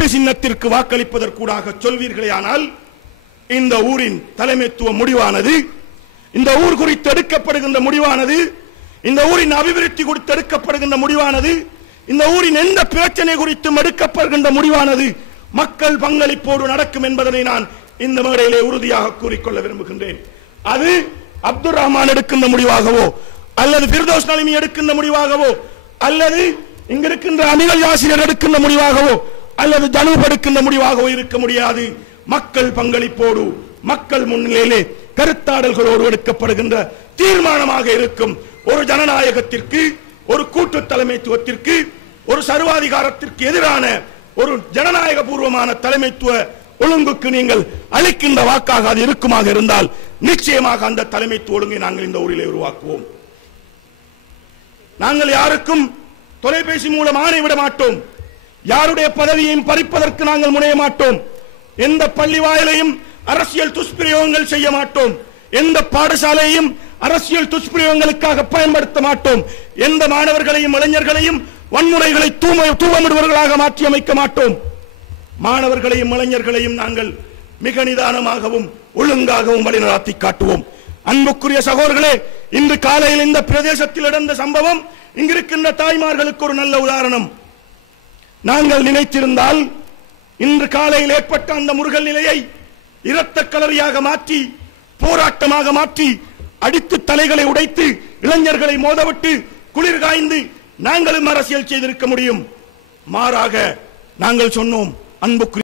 கப்பி சின்னத்திற்கு வாக்களிப்பதற்கூடாக சொல்வீர்களேயானால் இந்த ஊரின் தலைமைத்துவ முடிவானது, இந்த ஊர் குறித்து எடுக்கப்படுகின்ற முடிவானது, இந்த ஊரின் அபிவிருத்தி குறித்து எடுக்கப்படுகின்ற முடிவானது, இந்த ஊரின் எந்த பிரச்சனை குறித்தும் எடுக்கப்படுகின்ற முடிவானது மக்கள் பங்களிப்போடு நடக்கும் என்பதனை நான் இந்த மேடையிலே உறுதியாக கூறிக்கொள்ள விரும்புகின்றேன். அது அப்துல் ரஹ்மான் எடுக்கின்ற முடிவாகவோ அல்லது ஃபிர்தௌஸ் நலிமி எடுக்கின்ற முடிவாகவோ அல்லது இங்கிருக்கின்ற அமிகள் யாசிர் எடுக்கின்ற முடிவாகவோ அல்லது ஜனூப் எடுக்கின்ற முடிவாகவோ இருக்க முடியாது. மக்கள் பங்களிப்போடு மக்கள் முன்னிலையிலே கருத்தாடல்களோடு எடுக்கப்படுகின்ற தீர்மானமாக இருக்கும். ஒரு ஜனநாயகத்திற்கு, ஒரு கூட்டு தலைமைத்துவத்திற்கு, ஒரு சர்வாதிகாரத்திற்கு எதிரான ஒரு ஜனநாயக பூர்வமான தலைமைத்துவ ஒழுங்குக்கு நீங்கள் அளிக்கின்ற வாக்காக அது இருக்குமாக இருந்தால் நிச்சயமாக அந்த தலைமைத்துவ ஒழுங்கை நாங்கள் இந்த ஊரிலே உருவாக்குவோம். நாங்கள் யாருக்கும் தொலைபேசி மூலம் ஆணைவிட மாட்டோம். யாருடைய பதவியையும் பறிப்பதற்கு நாங்கள் முனைய மாட்டோம். எந்த பள்ளி வாயிலையும் அரசியல் துஷ்பிரயோகங்கள் செய்ய மாட்டோம். எந்த பாடசாலையும் அரசியல் துஷ்பிரயோகங்களுக்காக பயன்படுத்த மாட்டோம். எந்த மாணவர்களையும் இளைஞர்களையும் வன்முறைகளை தூவமிடுவர்களாக மாற்றி அமைக்க மாட்டோம். மாணவர்களையும் இளைஞர்களையும் நாங்கள் மிக நிதானமாகவும் ஒழுங்காகவும் வழிநடத்தி காட்டுவோம். அன்புக்குரிய சகோதரர்களே, இன்று காலையில் இந்த பிரதேசத்தில் நடந்த சம்பவம் இங்கிருக்கின்ற தாய்மார்களுக்கு ஒரு நல்ல உதாரணம். நாங்கள் நினைத்திருந்தால் இன்று காலையில் ஏற்பட்ட அந்த முருகல் நிலையை இரத்த கலரியாக மாற்றி, போராட்டமாக மாற்றி, அடித்து தலைகளை உடைத்து, இளைஞர்களை மோதவிட்டு, குளிர் காய்ந்து நாங்களும் அரசியல் செய்திருக்க முடியும். மாறாக நாங்கள் சொன்னோம், அன்புக்குரிய